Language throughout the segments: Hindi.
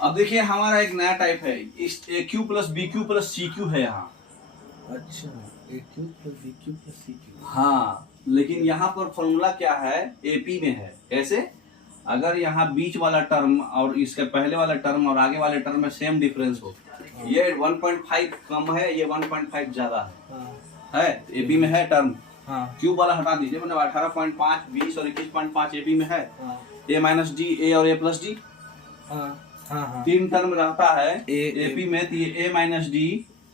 अब देखिए हमारा एक नया टाइप है, इस A Q plus B Q plus C Q है यहाँ। अच्छा, A Q plus B Q plus C Q. हाँ, लेकिन यहाँ पर फॉर्मूला क्या है, एपी में है। कैसे? अगर यहाँ बीच वाला टर्म और इसके पहले वाला टर्म और आगे वाले टर्म में सेम डिफरेंस हो, ये 1.5 कम है, ये 1.5 ज्यादा है एपी में है टर्म। क्यूब वाला हटा दीजिए, मतलब 18.5, 20 और 21.5 एपी में है। ए माइनस डी, ए और ए प्लस डी, तीन टर्म रहता है एपी में। तो ये ए माइनस डी,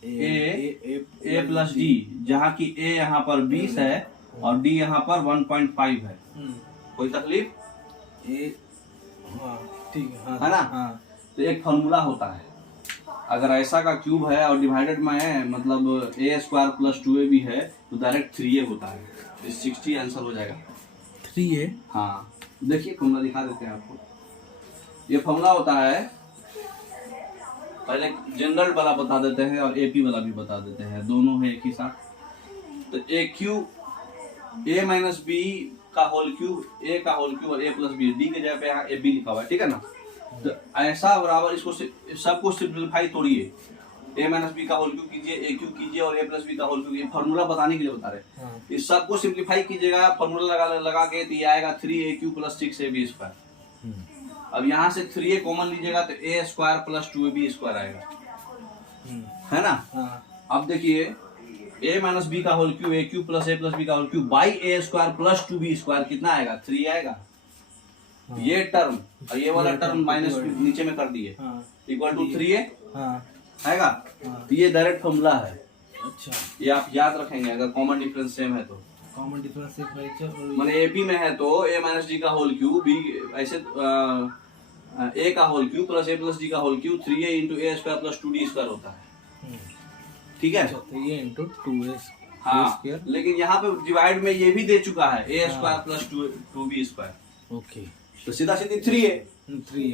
ए प्लस डी, जहाँ की ए यहाँ पर 20 है और डी यहाँ पर 1.5 है। कोई तकलीफ? ठीक है ना? तो एक फॉर्मूला होता है, अगर ऐसा का क्यूब है और डिवाइडेड में है, मतलब ए स्क्वायर प्लस 2a भी है, तो डायरेक्ट 3a होता है। तो 60 आंसर हो जाएगा। 3a? हाँ, देखिए फॉर्मूला दिखा देते हैं आपको। ये फॉर्मूला होता है, पहले जनरल वाला बता देते हैं और एपी वाला भी बता देते हैं, दोनों है एक ही साथ। तो ए क्यूब, ए माइनस बी का होल क्यूब, ए का होल क्यूब और ए प्लस बी, डी के जगह पे यहाँ ए बी लिखा हुआ है, ठीक है ना? तो ऐसा बराबर इसको सबको सिंपलीफाई तोड़िए, ए माइनस बी का होल क्यूब कीजिए, ए क्यूब कीजिए और ए प्लस बी का होल क्यूब। ये फॉर्मूला बताने के लिए बता रहे हैं। इस सबको सिंपलीफाई कीजिएगा, फॉर्मूला लगा के, तो ये आएगा 3a cube plus 6ab square. अब यहाँ से 3a कॉमन लीजिएगा तो a square plus 2ab square आएगा, है ना? अब देखिए a माइनस बी का whole cube, a cube plus a plus B का whole cube by a square plus 2b square कितना आएगा? 3 आएगा। ये टर्म और ये वाला टर्म माइनस नीचे में कर दिए, इक्वल टू 3a आएगा। तो ये डायरेक्ट फॉर्मूला है। अच्छा, ये आप याद रखेंगे अगर कॉमन डिफरेंस सेम है तो। कॉमन डिफरेंस मैंने एपी में है तो a माइनस डी का होल क्यूब, बी ऐसे a का whole cube plus a plus D का whole cube 3a into A square plus 2d square होता है, ठीक है? 3a into 2a। हाँ, लेकिन यहाँ पे डिवाइड में ये भी दे चुका है, a square plus 2b square. Okay, तो सीधा सीधी 3a,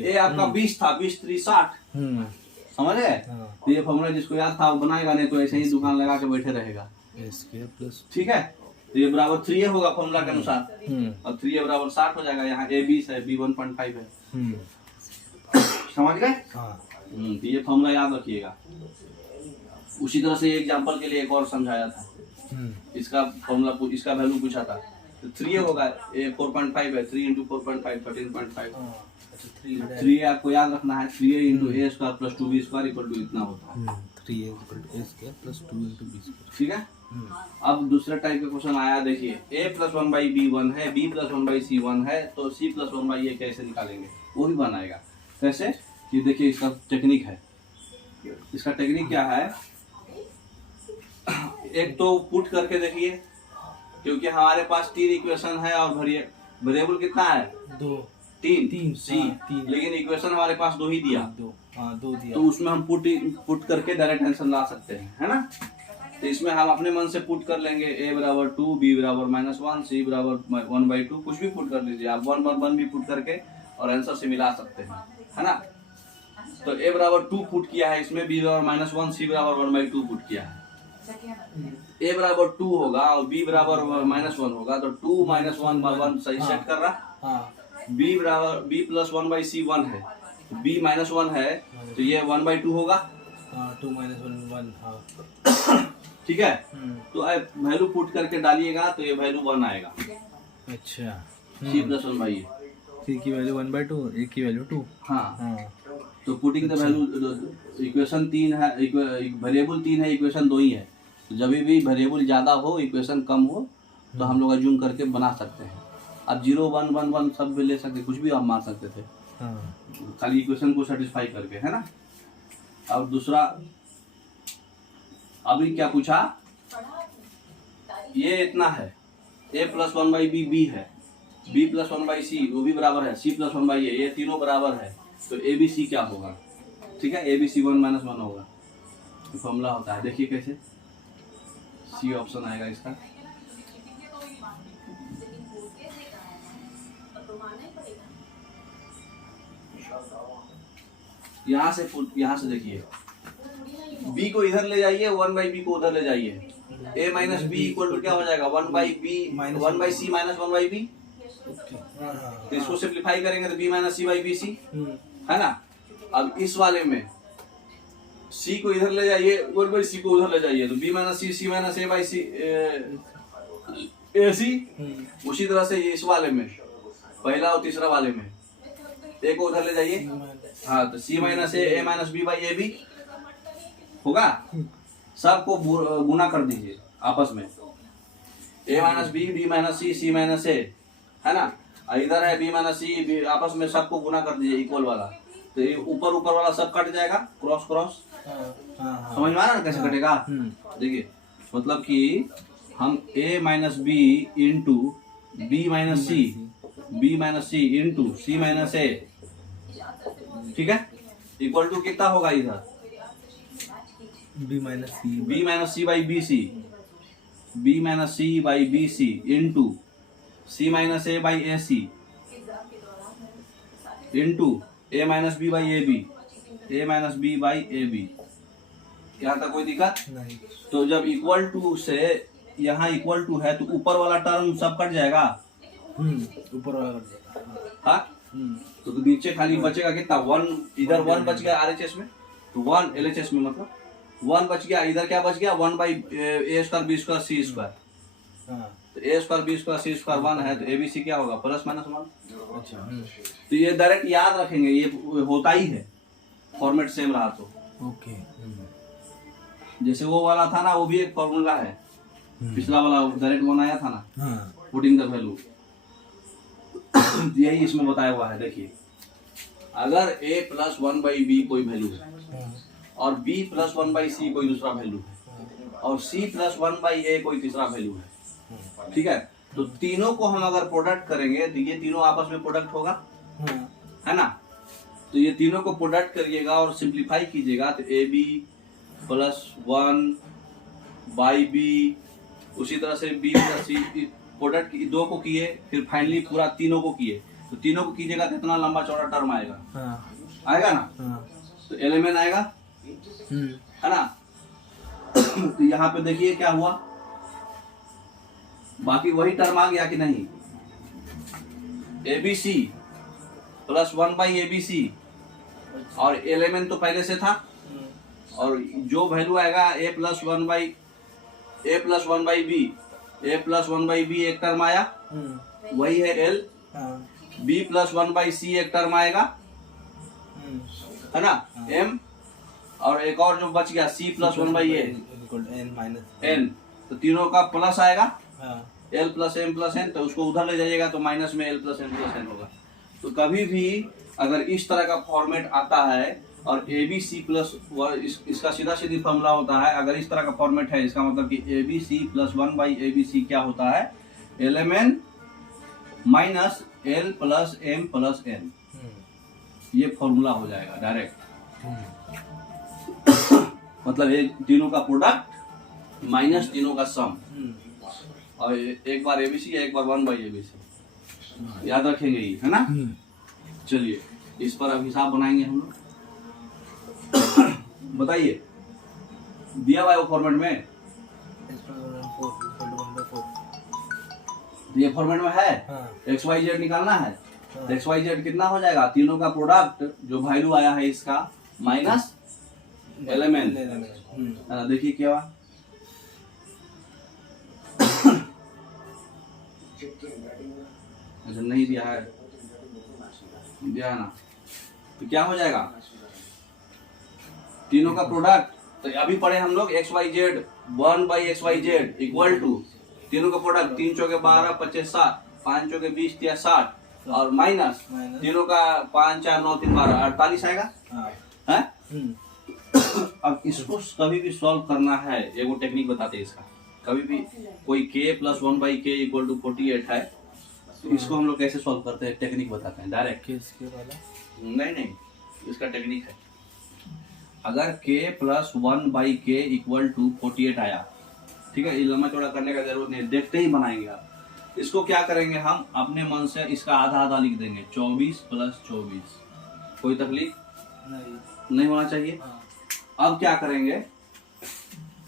a आपका 20 था, 20 3 60, समझ गए? तो ये फॉर्मूला जिसको याद था वो बनाएगा, नहीं तो ऐसे ही दुकान लगा के बैठे रहेगा। ठीक है, तो ये बराबर 3a होगा फॉर्मूला के अनुसार, और 3a बराबर 60 हो जाएगा। यहाँ a 20 है, b 1.5 है, समझ गए? तो ये फॉर्मूला याद रखिएगा। उसी तरह से एग्जांपल के लिए एक और समझाया था, इसका फॉर्मूला, इसका वैल्यू पूछा था। तो 3a होगा, a 4.5 है, 3 इंटू 4.5 13.5। 3a आपको याद रखना है, 3a into a square plus 2b square equal to इतना होता है। 3a equal to a square plus 2 into b square, ठीक है? अब दूसरे टाइप का क्वेश्चन आया, देखिए a प्लस 1 बाई बी 1 है, b प्लस 1 बाई सी 1 है, तो c प्लस 1 बाई a कैसे निकालेंगे? वो भी बनाएगा। कैसे? ये देखिए इसका टेक्निक है। इसका टेक्निक क्या है? एक तो पुट करके देखिए, क्योंकि हमारे पास 3 इक्वेशन है और वेरिएबल कितना है? 3 सी, लेकिन इक्वेशन हमारे पास 2 ही दिया, 2 दिया, तो उसमें हम पुट करके डायरेक्ट आंसर ला सकते हैं, है ना? तो इसमें हम अपने मन से पुट कर लेंगे, a बराबर 2, b बराबर -1, c बराबर 1/2, कुछ भी पुट कर लीजिए आप, 1 भी पुट करके और आंसर से मिला सकते हैं, है ना? तो a बराबर 2 पुट किया है इसमें, b बराबर -1, c बराबर 1/2 पुट किया है। a बराबर 2 होगा और b बराबर -1 होगा, तो 2 -1 सही सेट कर रहा। b बराबर b प्लस 1 बाई c 1 है, b -1 है, तो ये 1/2 होगा। 2 -1 1, ठीक है? तो वैल्यू पुट करके डालिएगा तो ये वैल्यू 1 आएगा। अच्छा, c प्लस 1 बाई c की वैल्यू 1/2, a की वैल्यू 2। हाँ, तो पुटिंग द वैल्यू, इक्वेशन 3 है, वेरिएबल 3 है, इक्वेशन 2 ही है। तो जब भी वेरिएबल ज्यादा हो, इक्वेशन कम हो, तो हम लोग अज्यूम करके बना सकते हैं। अब 0 1 1 1 सब भी ले सकते, कुछ भी आप मान सकते थे, खाली इक्वेशन को सेटिस्फाई करके, है ना? अब दूसरा, अभी क्या पूछा? ये इतना है, a plus 1 by B B है, b प्लस 1 बाई सी वो भी बराबर है, c प्लस 1 बाई a, ये तीनों बराबर है, तो a b c क्या होगा? ठीक है, a b c 1 -1 होगा। फॉर्मूला होता है, देखिए कैसे, सी ऑप्शन आएगा इसका। यहाँ से देखिए, b को इधर ले जाइए, 1/b को उधर ले जाइए, a minus B equal to क्या हो जाएगा? 1/c minus 1/b। तो इसको सिंप्लीफाई करेंगे तो b minus c by B C, है ना? अब इस वाले में सी को इधर ले जाइए और सी को उधर ले जाइए, तो B minus C minus A by C A C. उसी तरह से ये इस वाले में पहला और तीसरा वाले में ए को उधर ले जाइए, हाँ, तो C minus A minus B by A B होगा। सबको गुना कर दीजिए आपस में, A minus B minus C minus A, है ना। इधर है बी माइनस सी, आपस में सबको गुना कर दीजिए इक्वल वाला, तो ये ऊपर ऊपर वाला सब कट जाएगा, क्रॉस क्रॉस। समझ में आ रहा है कैसे कटेगा? देखिए मतलब कि हम a minus B into B minus C into C minus A, ठीक है, इक्वल टू कितना होगा इधर B minus C by B C into C minus A by A C into A minus B by A B. यहाँ तक कोई दिक्कत नहीं। तो जब इक्वल टू से यहाँ इक्वल टू है तो ऊपर वाला टर्म सब कट जाएगा, ऊपर वाला कट जाएगा, हाँ। तो नीचे खाली बचेगा कितना, 1, इधर 1 बच गया RHS में, तो 1 LHS में मतलब 1 बच गया, इधर क्या बच गया 1 by A square B square C square, तो A square B square C square 1 है, तो ABC क्या होगा प्लस माइनस 1। अच्छा, तो ये डायरेक्ट याद रखेंगे, ये होता ही है, फॉर्मेट सेम रहा तो। ओके। जैसे वो वाला था ना, वो भी एक फॉर्मूला है, पिछला वाला डायरेक्ट बनाया था ना, पुटिंग द वैल्यू, यही इसमें बताया हुआ है। देखिए अगर a प्लस 1 बाई बी कोई वैल्यू है और b प्लस 1 बाई सी कोई दूसरा वैल्यू है और c प्लस 1 बाई ए कोई तीसरा वैल्यू है, ठीक है, तो तीनों को हम अगर प्रोडक्ट करेंगे तो ये तीनों आपस में प्रोडक्ट होगा, है ना। तो ये तीनों को प्रोडक्ट करिएगा और सिंप्लीफाई कीजिएगा, तो A B plus 1 by B, उसी तरह से बी प्लस सी, प्रोडक्ट दो को किए, फिर फाइनली पूरा तीनों को किए, तो तीनों को कीजिएगा तो इतना लंबा चौड़ा टर्म आएगा, आएगा ना। तो एलिमेंट आएगा, है ना। तो यहाँ पे देखिए क्या हुआ, बाकी वही टर्म आ गया कि नहीं, ABC प्लस 1 बाई ABC, और एलिमेंट तो पहले से था, और जो वैल्यू आएगा a plus 1 by B, a plus 1 by B एक टर्म आया, वही है L, b plus 1 by C एक टर्म आएगा, है ना, M, और एक और जो बच गया c plus 1 by A n, तो तीनों का प्लस आएगा, L plus M plus n, तो उसको उधर ले जाइएगा तो माइनस में L plus M plus n होगा। तो कभी भी अगर इस तरह का फॉर्मेट आता है और ABC प्लस इसका सीधा सीधी फॉर्मूला होता है, अगर इस तरह का फॉर्मेट है इसका मतलब कि ABC प्लस 1 बाई ABC क्या होता है, LMN minus L plus M plus N, ये फॉर्मूला हो जाएगा डायरेक्ट। मतलब एक तीनों का प्रोडक्ट माइनस तीनों का सम, और एक बार ABC एक बार 1 बाई ABC, याद रखेंगे ये, है ना। चलिए इस पर अब हिसाब बनाएंगे हम लोग। बताइए दिया हुआ है वो फॉर्मेट में, ये फॉर्मेट में है, XYZ निकालना है, XYZ कितना हो जाएगा, तीनों का प्रोडक्ट जो वैल्यू आया है इसका माइनस एलिमेंट, देखिए क्या हुआ, अच्छा नहीं दिया है, दिया है ना, तो क्या हो जाएगा तीनों का प्रोडक्ट, तो अभी पढ़े हम लोग XYZ 1 by XYZ equal to तीनों का प्रोडक्ट 3 चौके 12 25 60, 5 चौके 20 या 60, और माइनस तीनों का 5 4 9 3 12 48 आएगा, है। अब इसको कभी भी सॉल्व करना है, एगो टेक्निक बताते हैं इसका, कभी भी कोई k plus 1 by k equal to 48 है, तो इसको हम लोग कैसे सॉल्व करते हैं, टेक्निक बताते हैं डायरेक्ट। नहीं इसका टेक्निक है, अगर k plus 1 by k equal to 48 आया, ठीक है, ये लंबा चौड़ा करने का जरूरत नहीं, देखते ही बनाएंगे आप। इसको क्या करेंगे, हम अपने मन से इसका आधा आधा लिख देंगे, 24 प्लस 24, कोई तकलीफ नहीं होना चाहिए। अब क्या करेंगे,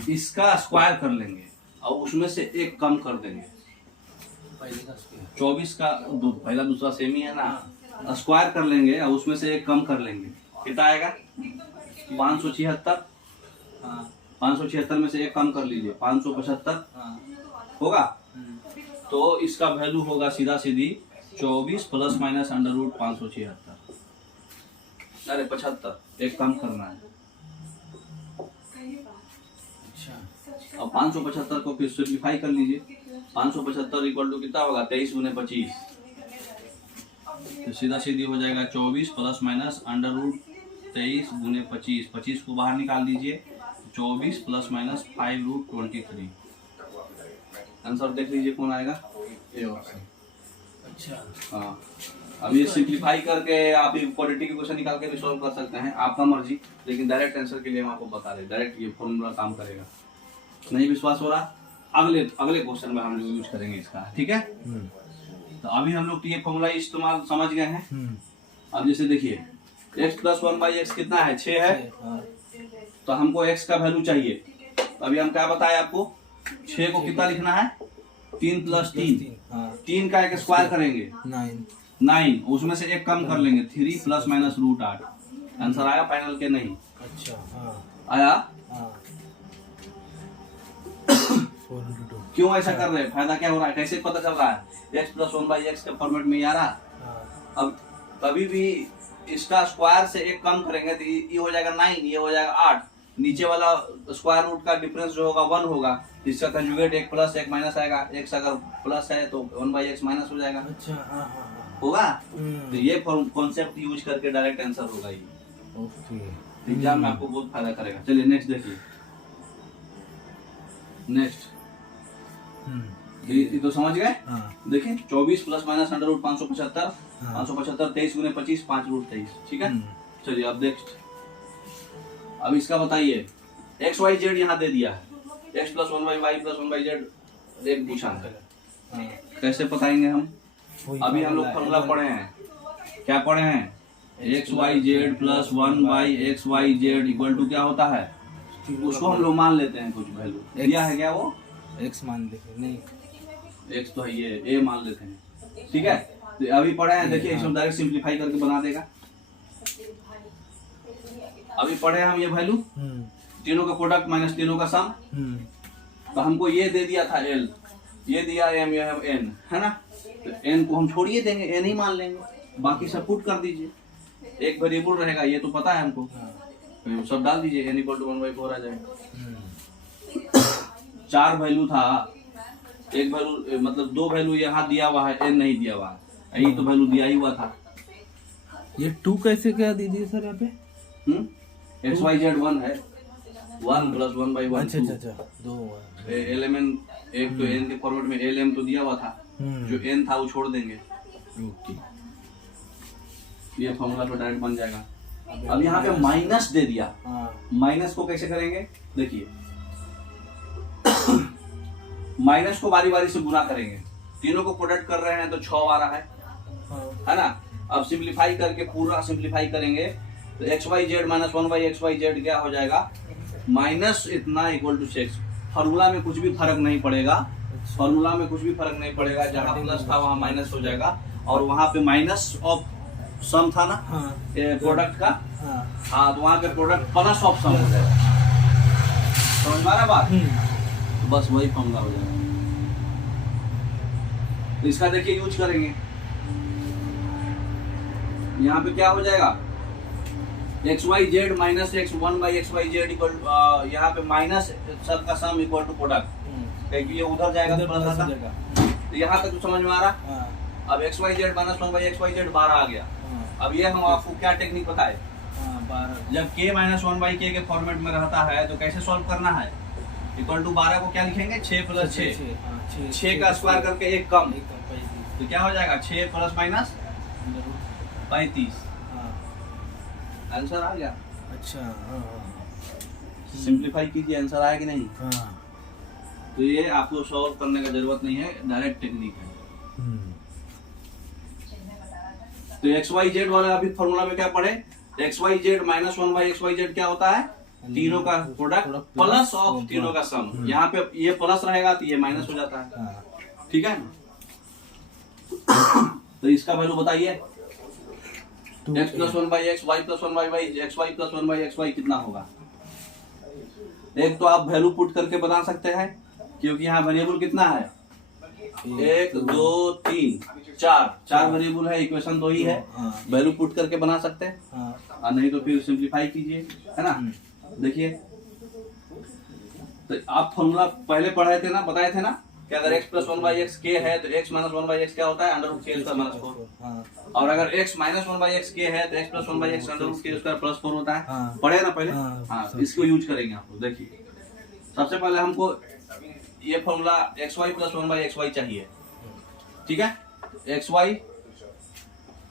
इसका स्क्वायर कर लेंगे और उसमें से एक कम कर देंगे, 24 का पहला दूसरा सेम ही है ना, स्क्वायर कर लेंगे और उसमें से एक कम कर लेंगे, कितना आएगा 576। हाँ 576 में से एक कम कर लीजिए 575 हाँ होगा। तो इसका वैल्यू होगा सीधा सीधी 24 प्लस माइनस अंडर रूट 576, अरे 75, एक कम करना है। अच्छा अब 575 को फिर सिंप्लीफाई कर लीजिए। 575 इक्वल टू कितना होगा 23 गुने 25, तो सीधा सीधी हो जाएगा 24 प्लस माइनस अंडर रूट 23 गुने 25। 25 को बाहर निकाल दीजिए, 24 प्लस माइनस 5 रूट 23। आंसर देख लीजिए कौन आएगा, ए ऑप्शन। अच्छा हाँ, अब ये सिंप्लीफाई करके आप क्वाड्रेटिक इक्वेशन निकाल के भी सॉल्व कर सकते हैं, आपका मर्जी। लेकिन डायरेक्ट आंसर के लिए हम आपको बता रहे, डायरेक्ट ये फॉर्मूला काम करेगा। नहीं विश्वास हो रहा, अगले क्वेश्चन में हम लोग यूज करेंगे इसका, ठीक है। तो अभी हम लोग ये फॉर्मूला इस्तेमाल समझ गए हैं। अब जैसे देखिए x प्लस 1/x कितना है, 6 है। तो हमको x का वैल्यू चाहिए। तो अभी हम क्या बताए आपको, 6 को कितना लिखना है 3 प्लस 3, 3 का एक स्क्वायर करेंगे 9, उसमें से एक कम कर लेंगे 3 प्लस माइनस रूट 8। आंसर आया फाइनल के नहीं? अच्छा हाँ आया। हाँ। क्यों ऐसा कर रहे हैं, फायदा क्या हो रहा है, कैसे पता चल रहा है? x प्लस 1/x के फॉर्मेट में आ रहा। अब कभी भी इसका स्क्वायर से एक कम करेंगे तो ये हो जाएगा 9, ये हो जाएगा 8। नीचे वाला स्क्वायर रूट का डिफरेंस जो होगा 1 होगा। इसका कंजुगेट एक प्लस एक माइनस आएगा। x अगर प्लस है तो 1/x माइनस हो जाएगा। अच्छा हाँ हाँ होगा। तो ये कॉन्सेप्ट यूज करके डायरेक्ट आंसर होगा ये। ओके, एग्जाम में आपको बहुत फायदा करेगा। चलिए नेक्स्ट देखिए। नेक्स्ट ये तो समझ गए। देखिए 24 प्लस माइनस अंडर रूट 575, 575 23 गुने 25 5 रूट 23, ठीक है। चलिए अब नेक्स्ट, अब इसका बताइए एक्स वाई जेड यहाँ दे दिया है, x plus 1/y plus 1/z एक पूछा है। कैसे बताएंगे हम? अभी हम लोग फॉर्मूला पढ़े हैं, क्या पढ़े हैं, X Y Z plus 1/xyz equal to क्या होता है, उसको हम लोग मान लेते हैं कुछ वैल्यू दिया है क्या, वो x मान लेते नहीं, x तो है ये a मान लेते हैं, ठीक है। तो अभी पढ़े हैं, देखिए इसमें डायरेक्ट सिंप्लीफाई करके बना देगा। अभी पढ़े हम ये वैल्यू, तीनों का प्रोडक्ट माइनस तीनों का सम। तो हमको ये दे दिया था l, ये दिया m, ये n है ना। तो n को हम छोड़िए देंगे, n ही मान लेंगे, बाकी सब पुट कर दीजिए। एक वेरिएबल रहेगा, ये तो पता है हमको, तो सब डाल दीजिए, n इक्वल टू 1/4 आ जाएगा। 4 वैल्यू था, एक वैल्यू मतलब 2 वैल्यू यहाँ दिया हुआ है, n नहीं दिया हुआ है, यही तो वैल्यू दिया ही हुआ था। ये 2 कैसे क्या दे दिए सर यहाँ पे? xyz 1 है, 1 प्लस 1/1। अच्छा अच्छा अच्छा, 2 एलिमेंट एक तो n के फॉर्मेट में lm तो दिया हुआ था, जो n था वो छोड़ देंगे। ओके, ये फॉर्मूला तो डायरेक्ट बन जाएगा। अब यहाँ पे माइनस दे दिया, माइनस को कैसे करेंगे देखिए। माइनस को बारी बारी से गुना करेंगे, तीनों को प्रोडक्ट कर रहे हैं तो 6 आ रहा है ना। अब सिंप्लीफाई करके पूरा सिंप्लीफाई करेंगे तो xyz माइनस 1/xyz क्या हो जाएगा, माइनस इतना इक्वल टू 6। फॉर्मूला में कुछ भी फर्क नहीं पड़ेगा, फॉर्मूला में कुछ भी फर्क नहीं पड़ेगा, जहाँ प्लस था वहाँ माइनस हो जाएगा, और वहाँ पे माइनस ऑफ सम था ना प्रोडक्ट का, हाँ तो वहाँ पे प्रोडक्ट प्लस ऑफ सम हो जाएगा। समझ में आ रहा बात? तो बस वही फॉर्मूला हो जाएगा। तो इसका देखिए यूज करेंगे, यहाँ पे क्या हो जाएगा, xyz माइनस x1/xyz इक्वल, यहाँ पे माइनस सबका सम इक्वल टू प्रोडक्ट, क्योंकि ये उधर जाएगा तो प्लस आता। तो यहाँ तक तो समझ में आ रहा। अब xyz माइनस 1/xyz 12 आ गया। अब ये हम आपको क्या टेक्निक बताए, जब k माइनस 1/k के फॉर्मेट में रहता है तो कैसे सॉल्व करना है, इक्वल टू 12 को क्या लिखेंगे 6 प्लस 6 का स्क्वायर करके एक कम, तो क्या हो जाएगा 6 प्लस माइनस 35। आंसर आ गया। अच्छा सिंप्लीफाई कीजिए, आंसर आया कि नहीं। तो ये आपको सॉल्व करने का जरूरत नहीं है, डायरेक्ट टेक्निक है। तो xyz वाला अभी फॉर्मूला में क्या पढ़े, xyz माइनस 1/xyz क्या होता है, तीनों का प्रोडक्ट प्लस ऑफ तीनों का सम। यहाँ पे ये प्लस रहेगा तो ये माइनस हो जाता है, ठीक है। तो इसका वैल्यू बताइए, X plus one by X, Y plus one by Y, X Y plus one by X Y कितना होगा? एक तो आप वैल्यू पुट करके बता सकते हैं, क्योंकि यहाँ वेरिएबल कितना है, 1 2 3 4 वेरिएबल है, इक्वेशन तो ही है, वैल्यू पुट करके बना सकते हैं, और नहीं तो फिर सिंप्लीफाई कीजिए, है ना। देखिए, तो आप फॉर्मूला पहले पढ़े थे ना, बताए थे ना कि अगर x plus one by X के है तो x minus one by X क्या होता है, अंडर रूट के स्क्वायर माइनस 4, और अगर x minus one by X के है तो x plus one by X under root के स्क्वायर प्लस 4 होता है। पढ़े ना पहले? हाँ, इसको यूज करेंगे आप लोग। देखिए, सबसे पहले हमको ये formula X Y plus one by X Y चाहिए, ठीक है। एक्स वाई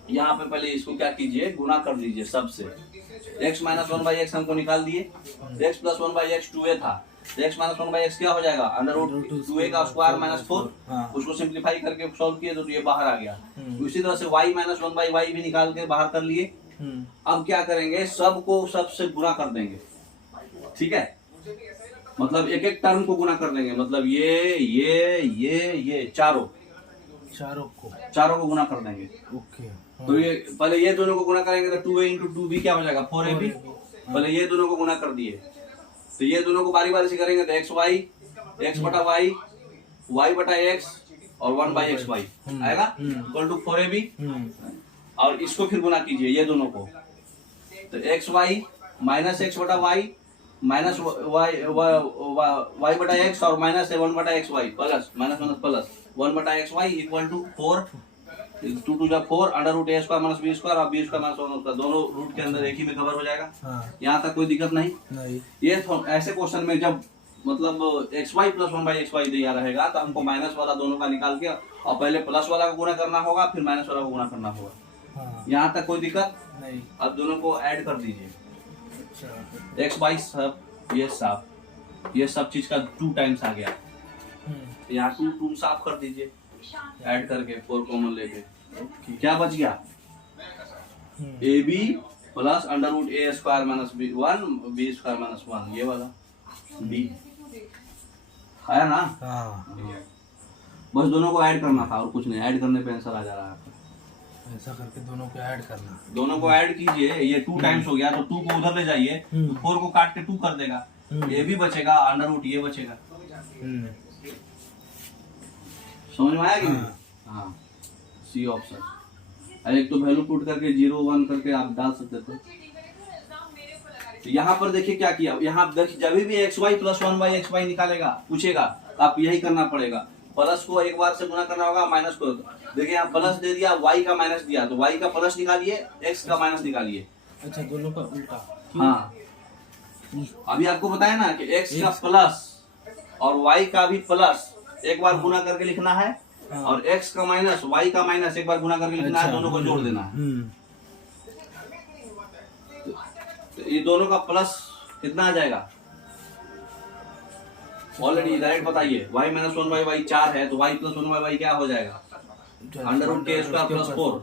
यहाँ पे पहले इसको क्या कीजिए, गुना कर लीजिए सबसे। x minus one by x हमको निकाल दिए, x plus one by x 2a था, x minus one by X क्या हो जाएगा, अंडर रूट 2a का स्क्वायर माइनस 4, उसको सिंप्लीफाई करके सॉल्व किए तो ये बाहर आ गया। उसी तरह से y minus one by Y भी निकाल के बाहर कर लिए। अब क्या करेंगे, सबको सबसे गुना कर देंगे, ठीक है। मतलब एक एक टर्म को गुना कर देंगे, मतलब ये चारों को गुना कर देंगे। ओके। तो ये पहले ये दोनों को गुना करेंगे तो 2a इंटू 2b क्या हो जाएगा, 4ab। पहले ये दोनों को गुना कर दिए, तो ये दोनों को बारी बारी से करेंगे तो x बटा y, y बटा x और 1 बाई एक्स वाई आएगा इक्वल टू 4ab। और इसको फिर गुना कीजिए ये दोनों को, तो एक्स वाई माइनस एक्स बटा वाई माइनस वाई बटा एक्स और माइनस 1 बटा X Y plus minus minus plus 1 बटा X Y equal to 4, 2 to 4 under root A square minus B square और बी स्क्वायर माइनस 1 स्क्वायर, दोनों रूट के अंदर एक ही में कवर हो जाएगा। यहाँ तक कोई दिक्कत नहीं। ये ऐसे क्वेश्चन में जब मतलब X Y plus one by X Y दिया रहेगा तो हमको माइनस वाला दोनों का निकाल के और पहले प्लस वाला को गुना करना होगा, फिर माइनस वाला को गुना करना होगा। यहाँ तक कोई दिक्कत नहीं। अब दोनों को ऐड कर दीजिए, एक्स वाई सब ये सब चीज का 2 टाइम्स आ गया, यहाँ 2 साफ कर दीजिए ऐड करके 4 कॉमन लेके। क्या बच गया, A B plus under root A square minus B 1 B square minus 1, ये वाला बी आया ना। बस दोनों को ऐड करना था और कुछ नहीं, ऐड करने पे आंसर आ जा रहा है। ऐसा करके दोनों को ऐड करना, दोनों को ऐड कीजिए, ये 2 टाइम्स हो गया तो 2 को उधर ले जाइए तो 4 को काट के 2 कर देगा, ये भी बचेगा अंडर रूट ये बचेगा। समझ में आया कि नहीं? हाँ, सी ऑप्शन। एक तो वैल्यू पुट करके 0 1 करके आप डाल सकते थे। तो यहाँ पर देखिए क्या किया, यहाँ देखिए जब भी X Y plus 1 by X Y निकालेगा पूछेगा आप यही करना पड़ेगा, प्लस को एक बार से गुना करना होगा, माइनस को देखिए यहाँ प्लस दे दिया, वाई का माइनस दिया तो वाई का प्लस निकालिए, एक्स का माइनस निकालिए। अच्छा, दोनों का उल्टा। हाँ, अभी आपको बताया ना कि एक्स का प्लस और वाई का भी प्लस एक बार गुना करके लिखना है, और एक्स का माइनस वाई का माइनस एक बार गुना करके लिखना है, दोनों को जोड़ देना है। तो ये दोनों का प्लस कितना आ जाएगा, ऑलरेडी डायरेक्ट बताइए, y माइनस 1 बाई वाई 4 है तो y प्लस 1 बाई वाई क्या हो जाएगा, अंडर रूट के स्क्वायर प्लस 4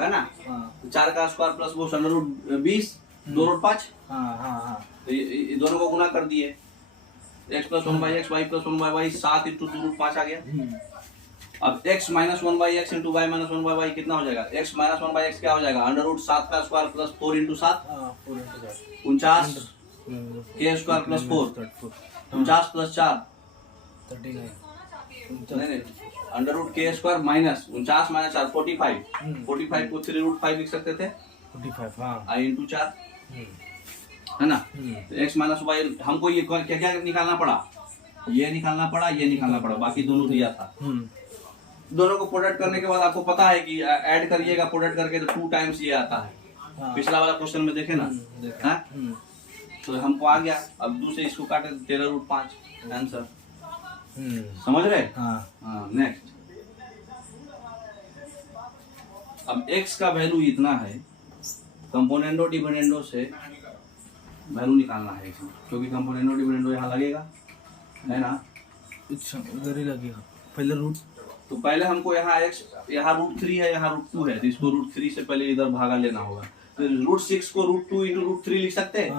है ना। 4 का स्क्वायर प्लस वो अंडर रूट 20 2 रूट 5। तो ये दोनों को गुना कर दिए, x plus 1 by X Y plus 1 by Y 7 into 2 root 5 आ गया। अब x minus 1 by X into Y minus 1 by Y कितना हो जाएगा, x माइनस 1 बाई एक्स क्या हो जाएगा, अंडर रूट 7 का स्क्वायर प्लस 4 इंटू 7 49 के स्क्वायर प्लस 4 49 प्लस 4 नहीं अंडर रूट के स्क्वायर माइनस 49 माइनस 4 45 को 3 रूट 5 लिख सकते थे 45 हाँ आई इंटू 4 है ना। तो x माइनस वाई हमको ये क्या क्या निकालना पड़ा, ये निकालना पड़ा, बाकी दोनों दिया था। दोनों को प्रोडक्ट करने के बाद आपको पता है कि ऐड करिएगा प्रोडक्ट करके तो 2 टाइम्स ये आता है। पिछला वाला क्वेश्चन में देखे ना, तो हमको आ गया। अब 2 से इसको काटे 13 रूट 5 आंसर। समझ रहे? हाँ। नेक्स्ट, अब x का वैल्यू इतना है, कंपोनेंडो डिविडेंडो से वैल्यू निकालना है इसमें, क्योंकि कंपोनेंडो डिविडेंडो यहाँ लगेगा है ना। अच्छा, उधर ही लगेगा पहले रूट। तो पहले हमको यहाँ x यहाँ रूट 3 है, यहाँ रूट 2 है, तो इसको रूट 3 से पहले इधर भागा लेना होगा। तो रूट 6 को रूट 2 इंटू रूट 3 लिख सकते हैं।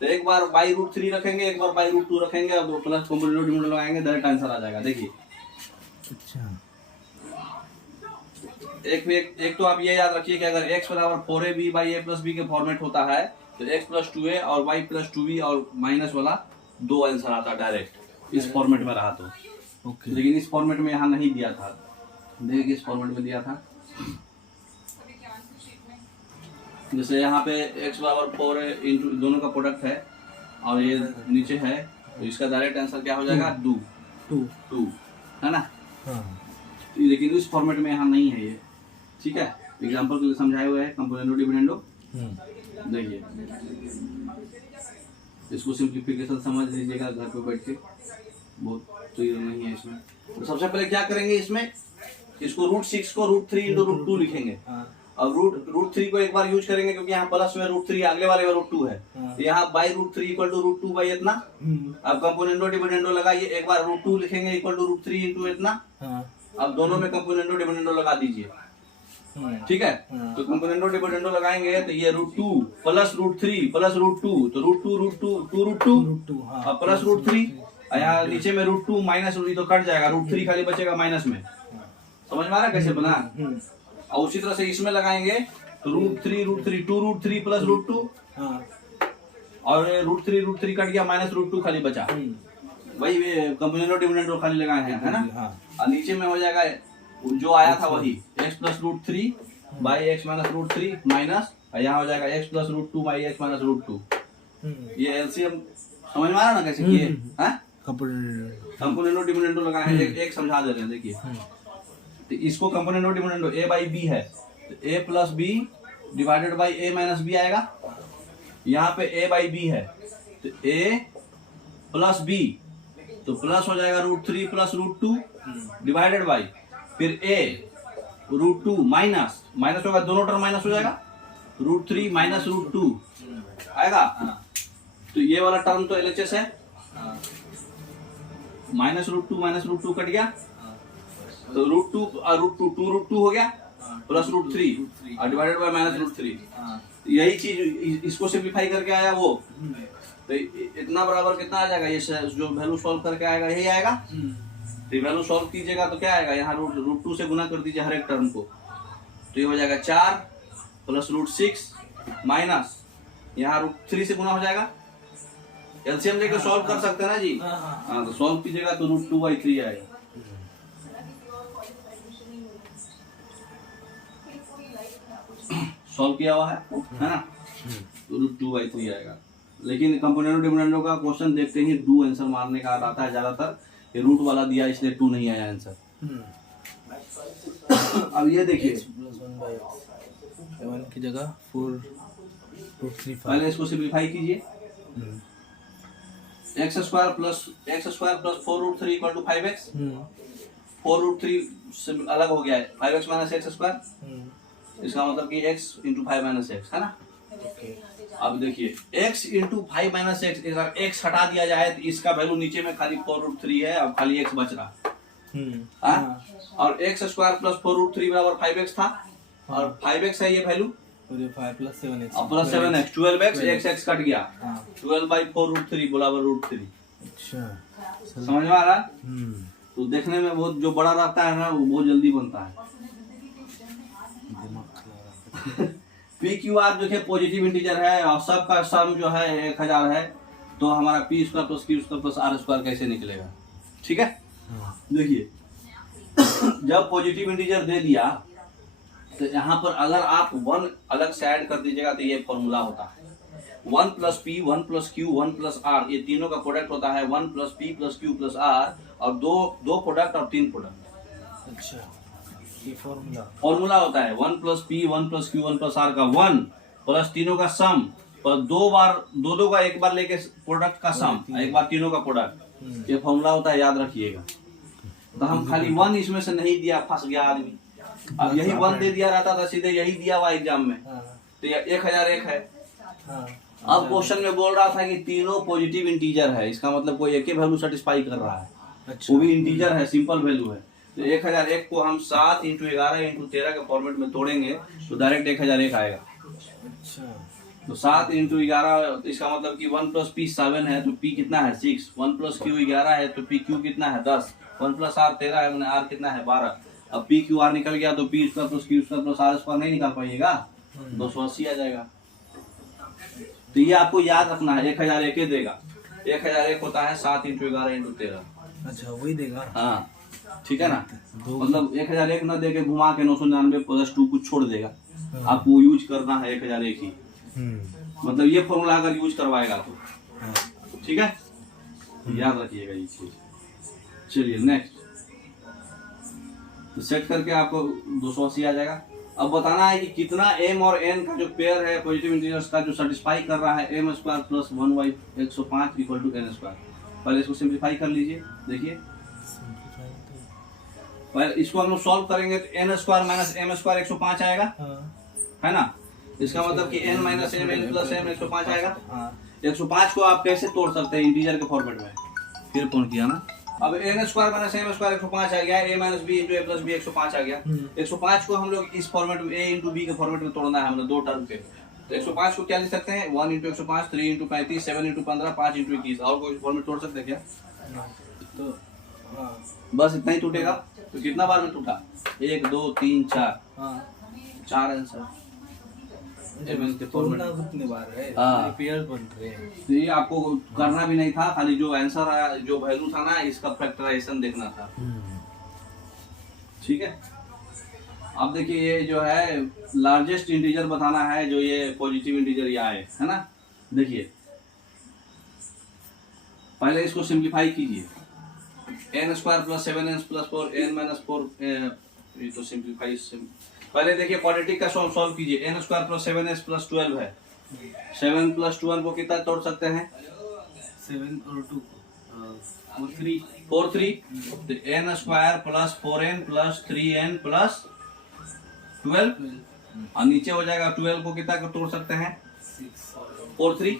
तो एक बार बाई रूट 3 रखेंगे, एक बार बाई रूट 2 रखेंगे, और प्लस कंपोनेंडो डिविडेंडो लगाएंगे, डायरेक्ट आंसर आ जाएगा। देखिए अच्छा, एक तो आप ये याद रखिए कि अगर x बराबर 4ab by a plus B के फॉर्मेट होता है तो x प्लस 2a और y प्लस 2b और माइनस वाला दो आंसर आता डायरेक्ट इस फॉर्मेट में रहा तो। ओके। लेकिन इस फॉर्मेट में यहाँ नहीं दिया था, देखिए इस फॉर्मेट में दिया था। जैसे यहाँ पे x बराबर 4 इंटू दोनों का प्रोडक्ट है और ये नीचे है, तो इसका डायरेक्ट आंसर क्या हो जाएगा? 2 है ना। हाँ। लेकिन इस फॉर्मेट में यहाँ नहीं है ये, ठीक है। एग्जांपल के लिए समझाए हुए हैं कंपोनेंडो डिविडेंडो। देखिए इसको सिंप्लीफिकेशन समझ लीजिएगा घर पे बैठ के, बहुत तो ये नहीं है इसमें। तो सबसे पहले क्या करेंगे, इसमें इसको √6 को √3 इंटू √2 लिखेंगे। अब √3 को एक बार यूज करेंगे क्योंकि यहाँ प्लस में √3 अगले वाले में √2 है, तो यहाँ बाई √3 इक्वल टू √2 बाई इतना। अब कंपोनेंडो डिविडेंडो लगाइए, एक बार √2 लिखेंगे इक्वल टू √3 इंटू इतना। अब दोनों में कंपोनेंडो डिविडेंडो लगा दीजिए, ठीक है। तो कंपोनेंडो डिविडेंडो लगाएंगे तो ये √2 प्लस √3 प्लस √2, तो √2 अब प्लस √3, यहाँ नीचे में √2 माइनस √3 तो कट जाएगा, √3 खाली बचेगा माइनस में। समझ में आ रहा है कैसे बना? और उसी तरह से इसमें लगाएंगे तो √3 2√3 प्लस √2 और √3 कट गया, माइनस √2 खाली बचा। वही कंपोनेंडो डिविडेंडो खाली लगाए हैं, है ना। और नीचे में हो जाएगा जो आया था वही x plus √3 by x minus √3 minus, यहाँ हो जाएगा x plus √2 by x minus √2। ये एलसीएम समझ में आ रहा ना कैसे किए हैं? कंपोनेंडो डिविडेंडो लगाए हैं, एक समझा दे रहे हैं। देखिए तो इसको componendo dividendo a by b है तो a plus b divided by a minus b आएगा। यहाँ पे a बाई b है तो a प्लस b, तो प्लस हो जाएगा √3 प्लस √2 डिवाइडेड बाई फिर a √2 माइनस होगा, दोनों टर्म माइनस हो जाएगा, √3 माइनस √2 आएगा। तो ये वाला टर्म तो LHS है, माइनस √2 कट गया, तो √2 हो गया प्लस √3 और डिवाइडेड बाय माइनस √3। यही चीज इसको सिंप्लीफाई करके आया वो, तो इतना बराबर कितना आ जाएगा? ये जो वैल्यू सॉल्व करके आएगा यही आएगा। तो वैल्यू सॉल्व कीजिएगा तो क्या आएगा? यहाँ √2 से गुना कर दीजिए हर एक टर्म को, तो ये हो जाएगा 4 प्लस √6 माइनस यहाँ √3 से गुना हो जाएगा। एलसीएम लेके सॉल्व कर सकते हैं ना जी। हाँ, तो सॉल्व कीजिएगा तो √2/3 आएगा। सॉल्व किया हुआ है ना, तो √2/3 आएगा। लेकिन कंपोनेंडो डिविडेंडो का क्वेश्चन देखते ही 2 आंसर मारने का आता है ज्यादातर, ये रूट वाला दिया इसलिए 2 नहीं आया आंसर। अब ये देखिए +1/x की जगह 4√3 पहले इसको सिंप्लीफाई कीजिए। x square plus 4√3 equal to 5x। 4√3 से अलग हो गया है, 5x माइनस x स्क्वायर, इसका मतलब कि x इंटू 5 माइनस x है ना। अब देखिए x इंटू 5 माइनस x, अगर x हटा दिया जाए तो इसका वैल्यू नीचे में खाली 4√3 है, अब खाली x बच रहा। और x स्क्वायर प्लस 4√3 बराबर 5x था, और 5x है ये value, 5 plus 7x plus 7x 12x, x cut गया, 12/4√3 बराबर √3। अच्छा, समझ में आ रहा है? तो देखने में बहुत जो बड़ा रहता है ना वो बहुत जल्दी बनता है। PQR जो है पॉजिटिव इंटीजर है और सबका सम जो है 1000 है, तो हमारा p square plus q square plus r square कैसे निकलेगा? ठीक है, देखिए जब पॉजिटिव इंटीजर दे दिया तो यहाँ पर अगर आप 1 अलग से ऐड कर दीजिएगा तो ये फॉर्मूला होता है 1 plus p 1 plus q 1 plus r, ये तीनों का प्रोडक्ट होता है 1 plus p plus q plus r, और दो प्रोडक्ट और 3 प्रोडक्ट। अच्छा, ये फॉर्मूला होता है 1 plus p 1 plus q 1 plus r का 1 प्लस तीनों का सम, पर दो का एक बार लेके प्रोडक्ट का सम, एक बार तीनों का प्रोडक्ट, ये फॉर्मूला होता है, याद रखिएगा। तो हम खाली 1 इसमें से नहीं दिया, फंस गया आदमी। अब यही 1 दे दिया रहता था सीधे यही दिया हुआ एग्जाम में, तो ये 1001 है। अब क्वेश्चन में बोल रहा था कि तीनों पॉजिटिव इंटीजर है, इसका मतलब कोई एक ही वैल्यू सेटिस्फाई कर रहा है। अच्छा, वो भी इंटीजर है, सिंपल वैल्यू है। तो 1001 को हम 7 × 11 × 13 के फॉर्मेट में तोड़ेंगे तो डायरेक्ट 1001 आएगा। अच्छा, तो 7 × 11, इसका मतलब कि 1 प्लस p 7 है तो p कितना है 6, 1 प्लस q 11 है तो p q कितना है 10, 1 प्लस r 13 है, r कितना है 12, अब पी क्यू आर निकल गया तो P square plus Q square plus R square नहीं निकाल पाइएगा, 280 आ जाएगा। तो ये आपको याद रखना है, 1001 देगा। 1001 होता है 7 × 11 × 13। अच्छा वही देगा। हाँ ठीक है ना, मतलब 1001 ना दे के घुमा के 999 प्लस 2 कुछ छोड़ देगा। आपको यूज करना है 1001 ही, मतलब ये फॉर्मूला अगर यूज करवाएगा तो ठीक है, याद रखिएगा ये चीज। चलिए नेक्स्ट, तो सेट करके आपको 280 आ जाएगा। अब बताना है कि कितना m और n का जो पेयर है पॉजिटिव इंटीजर्स का जो सेटिस्फाई कर रहा है m² + 1y 105 = n²। पहले इसको सिंप्लीफाई कर लीजिए, देखिए पहले इसको हम लोग सॉल्व करेंगे तो n² - m² 105 आएगा, है ना। इसका मतलब कि n - m n + m 105 आएगा। 105 को आप कैसे तोड़ सकते हैं इंटीजर के फॉर्मेट में, फिर कौन किया ना। अब n² - m² 105 आ गया, a - b × a + b 105 आ गया। 105 को हम लोग इस फॉर्मेट में a × b के फॉर्मेट में तोड़ना है हमने दो टर्म के। तो 105 को क्या लिख सकते हैं, 1 × 105, 3 × 35, 7 × 15, 5 × 21। और कोई फॉर्मेट तोड़ सकते हैं क्या? तो बस इतना ही टूटेगा। तो कितना बार में टूटा, 1 2 3 4, 4 आंसर तोड़ना कितने बार है, हाँ। पेयर बन रहे हैं। तो ये आपको करना भी नहीं था, खाली जो आंसर आया जो वैल्यू था ना इसका फैक्टराइजेशन देखना था, ठीक है। अब देखिए ये जो है लार्जेस्ट इंटीजर बताना है, जो ये पॉजिटिव इंटीजर ये आए, है ना। देखिए पहले इसको सिंप्लीफाई कीजिए, n² + 7n + 4 n - 4, ये तो सिंप्लीफाई पहले देखिए क्वाड्रेटिक का सॉल्व कीजिए। n² + 7s + 12 है, 7 + 12 को कितना तोड़ सकते हैं, 7 और 2 4 3। तो n² + 4n + 3n + 12, और नीचे हो जाएगा 12 को कितना को तोड़ सकते हैं, 4 3।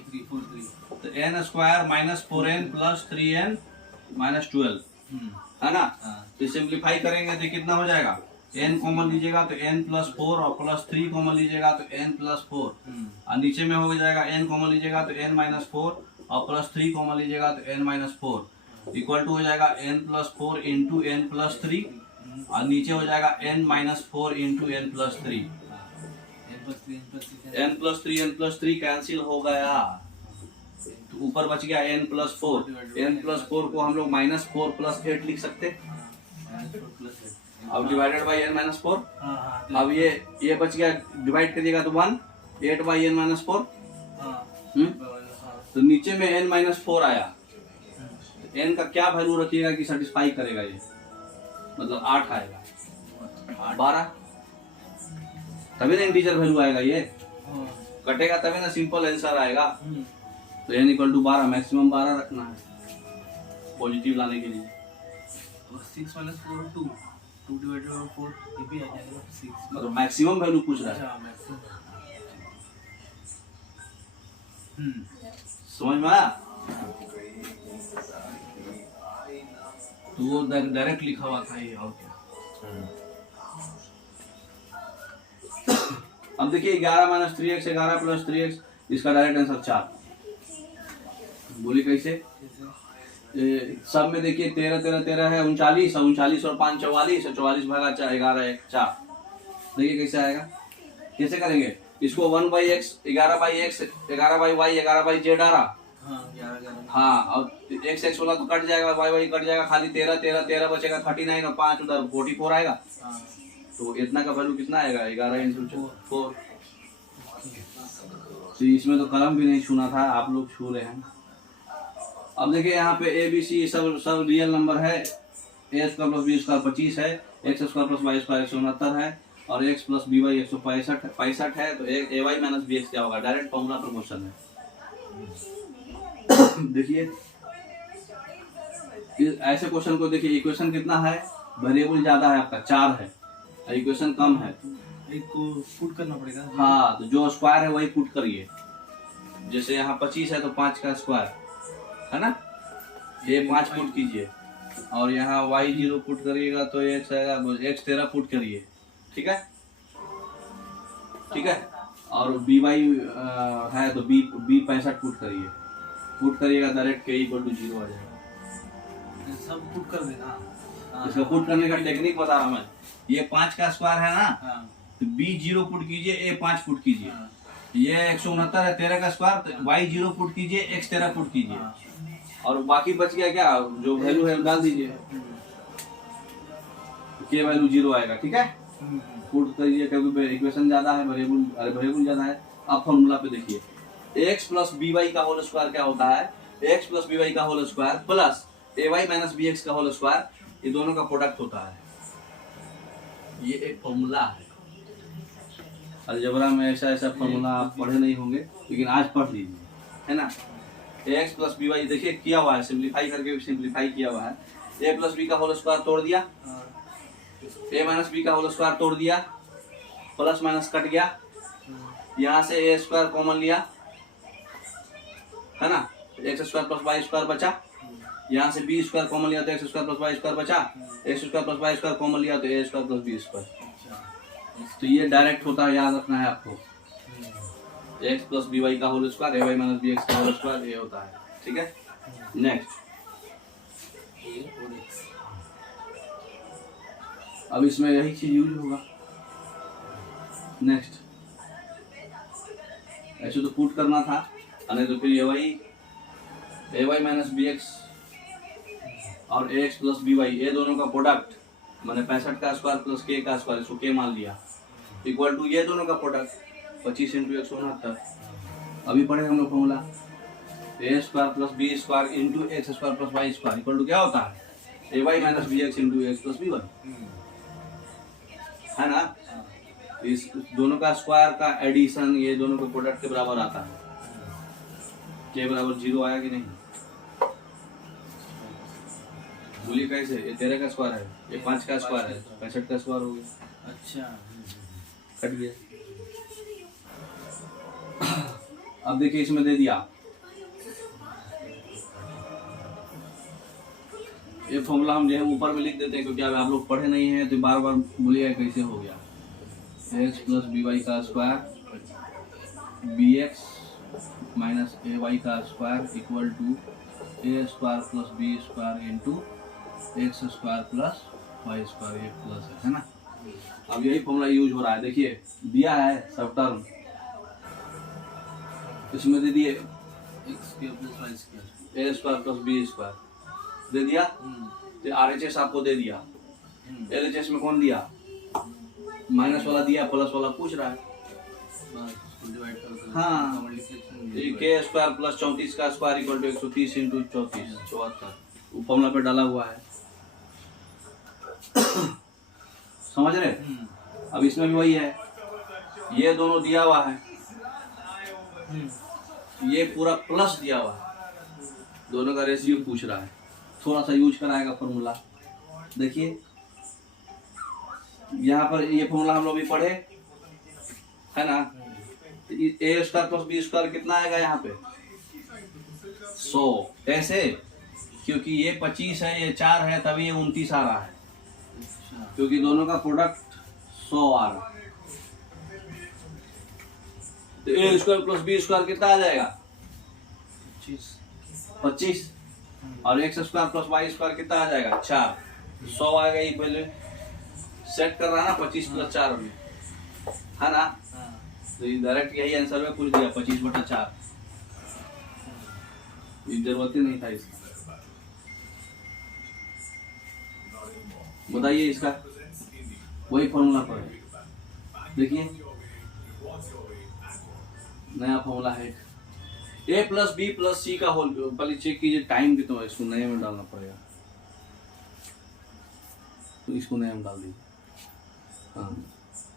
तो n² - 4n + 3n - 12, है ना। तो सिंप्लीफाई करेंगे तो कितना हो जाएगा, n कॉमन लीजिएगा तो n + 4 और +3 कॉमन लीजिएगा तो n + 4, और नीचे में हो जाएगा n कॉमन लीजिएगा तो n - 4 और +3 कॉमन लीजिएगा तो n - 4 इक्वल टू हो जाएगा n + 4 × n + 3, और नीचे हो जाएगा n - 4 × n + 3। n + 3 n + 3 cancel हो गया, तो ऊपर बच गया n + 4। n + 4 को हम लोग -4 + 8 लिख सकते, अब डिवाइडेड बाई n - 4। अब ये बच गया, डिवाइड करिएगा तो 1, 8/n - 4। तो नीचे में n - 4 आया, तो n का क्या वैल्यू रखिएगा कि सेटिस्फाई करेगा ये, मतलब 8 आएगा, 12, तभी ना इंटीजर वैल्यू आएगा, ये कटेगा तभी ना सिंपल आंसर आएगा। तो n = 12, मैक्सिमम 12 रखना है पॉजिटिव लाने के लिए। 6 - 4 2 डिवाइडेड बाय 4 ये भी आ जाएगा 6, मतलब मैक्सिमम वैल्यू पूछ रहा है, समझ में आया। तो वो डायरेक्ट लिखा हुआ था ये, और क्या। अब देखिए 11 - 3x 11 + 3x, इसका डायरेक्ट आंसर 4। बोलिए कैसे, सब में देखिए 13 13 13 है 39, 39 और 5 44, 44 भागा 4 11 1 4। देखिए कैसे आएगा, कैसे करेंगे इसको, 1/x 11/x 11/y 11/z आ रहा, हाँ, और x वाला तो कट जाएगा, y कट जाएगा, खाली 13 13 13 बचेगा, 39 और 5 उधर 44 आएगा। तो इतना का वैल्यू कितना आएगा, 11 × 4। तो इसमें तो कलम भी नहीं छूना था, आप लोग छू रहे हैं। अब देखिए यहाँ पे a b c सब रियल नंबर है, a² + b² 25 है, x² + y² 169 है, और x + by 165 है। तो ay - bx क्या होगा, डायरेक्ट फॉर्मूला पर क्वेश्चन है। देखिए ऐसे क्वेश्चन को देखिए, इक्वेशन कितना है, वेरिएबल ज्यादा है आपका 4 है, इक्वेशन कम है, एक को पुट करना पड़ेगा। हाँ, तो जो स्क्वायर है वही पुट करिए। जैसे यहाँ 25 है तो 5 का स्क्वायर है ना, ये 5 पुट कीजिए, और यहाँ y0 पुट करिएगा तो x आएगा, x 13 पुट करिए, ठीक है, ठीक है। और by है तो b 65 पुट करिएगा, डायरेक्ट k = 0 आ जाएगा। सब पुट कर देना, हाँ, इसका पुट करने का टेक्निक बता रहा हूं मैं। ये 5 का स्क्वायर है ना, हाँ, तो b 0 पुट कीजिए, a 5 पुट कीजिए। हाँ, ये 169 है 13 का स्क्वायर, तो y 0 पुट कीजिए, x 13 पुट कीजिए, हाँ, और बाकी बच गया क्या, जो वैल्यू है डाल दीजिए, k वैल्यू 0 आएगा। ठीक है, पुट करिए, क्योंकि इक्वेशन ज्यादा है, वेरिएबल ज्यादा है। अब फॉर्मूला पे देखिए, x प्लस बी वाई का होल स्क्वायर क्या होता है, x प्लस बी वाई का होल स्क्वायर प्लस ए वाई माइनस बी एक्स का होल स्क्वायर, ये दोनों का प्रोडक्ट होता है। ये एक फॉर्मूला है। अलजेब्रा में ऐसा ऐसा फॉर्मूला आप पढ़े नहीं होंगे, लेकिन आज पढ़ लीजिए, है ना। एक्स प्लस बी वाई देखिए किया हुआ है, सिंप्लीफाई करके सिंप्लीफाई किया हुआ है। ए प्लस बी का होल स्क्वायर तोड़ दिया, ए माइनस बी का होल स्क्वायर तोड़ दिया, प्लस माइनस कट गया, यहाँ से ए स्क्वायर कॉमन लिया, है ना, x square plus Y square बचा, यहाँ से बी स्क्वायर कॉमन लिया तो x square plus Y square बचा, x square plus Y square common लिया तो A square plus B square. तो ये डायरेक्ट होता है, याद रखना है आपको, एक्स प्लस बी वाई का whole square, A y minus B x का होल स्क्वायर, ये होता है। ठीक है, नेक्स्ट। अब इसमें यही चीज यूज होगा। नेक्स्ट, ऐसे तो पुट करना था, नहीं तो फिर ए वाई माइनस बी एक्स और ए एक्स प्लस बी वाई, ये दोनों का प्रोडक्ट, मैंने 65 का स्क्वायर प्लस के का स्क्वायर, इसको के मान लिया, इक्वल टू ये दोनों का प्रोडक्ट 25 इंटू 169। अभी पढ़े हम लोग formula, A square plus B square into x square plus Y square equal to क्या होता है, A y minus B x into x plus B y, है ना। इस दोनों का स्क्वायर का एडिशन ये दोनों के प्रोडक्ट के बराबर आता है। के बराबर 0 आया कि नहीं, बोलिए कैसे, ये 13 का स्क्वायर है, ये 5 का स्क्वायर है, 65 का स्क्वायर हो गया। अच्छा, कट गया। अब देखिए इसमें दे दिया, ये फॉर्मूला हम जो है ऊपर में लिख देते हैं, क्योंकि अब आप लोग पढ़े नहीं हैं तो बार बार बोलिएगा कैसे हो गया। एक्स प्लस बी वाई का square B X minus A Y का square equal to A square plus B square into x square plus Y square, ये प्लस है ना। अब यही फॉर्मूला यूज हो रहा है। देखिए दिया है सब टर्म, इसमें दे दिए x square plus Y square, A square plus B square दे दिया, तो RHS आपको दे दिया, LHS में कौन दिया, माइनस वाला दिया, प्लस वाला पूछ रहा है। हाँ, के स्क्वायर प्लस 34 का square equal to 130 into 34 74, formula पे डाला हुआ है। समझ रहे। अब इसमें भी वही है, ये दोनों दिया हुआ है, ये पूरा प्लस दिया हुआ है, दोनों का रेशियो पूछ रहा है, थोड़ा सा यूज कराएगा फॉर्मूला। देखिए यहाँ पर ये फॉर्मूला हम लोग भी पढ़े, है ना। ए स्क्वायर प्लस बी स्क्वायर कितना आएगा यहाँ पे 100, कैसे, क्योंकि ये 25 है, ये 4 है, तभी ये 29 आ रहा है, क्योंकि दोनों का प्रोडक्ट 100 आ रहा है। तो A square plus B square कितना आ जाएगा 25, और X square plus Y square कितना आ जाएगा 4, 100 आ गई। पहले सेट कर रहा है ना 25 प्लस 4 में, है ना। तो डायरेक्ट यही आंसर में पूछ दिया 25/4, जरूरत ही नहीं था इसका। बताइए इसका वही फॉर्मूला पर है। देखिए नया फॉर्मूला है, ए प्लस बी प्लस सी का होल, पहले चेक कीजिए टाइम कितना है, इसको नए में डालना पड़ेगा, तो इसको नए में डाल दीजिए। हाँ